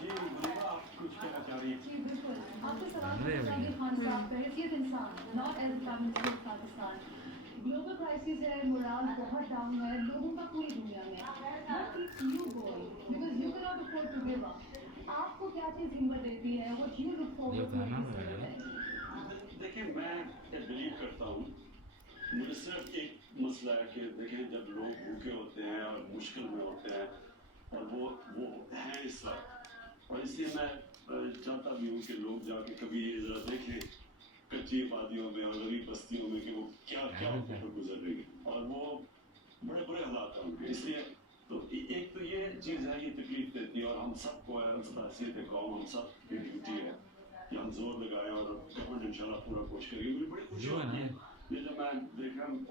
जी गुरुआ, आप कुछ कहना चाह रही हैं? जी बिल्कुल। आपको सवाल अरे पूछना भैया। कि खान साहब हैसियत इंसान, not as prime minister of Pakistan. Global crisis है, मोराल बहुत डाउन है लोगों का पूरी दुनिया में। What keeps you going? Because you can not afford to give up. आपको क्या चीज़ हिम्मत देती है? व्हाट यू लुक ये फॉरवर्ड टू बताना एवरी पड़ेगा। Single day? देखिए, मैं बिलीव करता हूँ, मुझे सिर्फ एक मसला है कि देखें, जब लोग भूखे होते हैं और मुश्किल में होते हैं, और वो हैं इस वक्त, और इसलिए मैं चाहता भी हूँ कि लोग जाके कभी ये जरा देखें कच्ची आबादियों में और गरीब बस्तियों में कि वो क्या क्या उनके ऊपर गुजर रही है, और वो बड़े बड़े हालात हैं उनके। इसलिए तो एक तो ये चीज़ है, ये तकलीफ देती है, और हम सबको हैसियत कौम, हम सब की ड्यूटी है कि हम जोर लगाएं, और गवर्नमेंट इंशाल्लाह पूरा कोशिश करेगी। मुझे बड़ी खुशी जो है होती ना है ये जब मैं देख रहा हूँ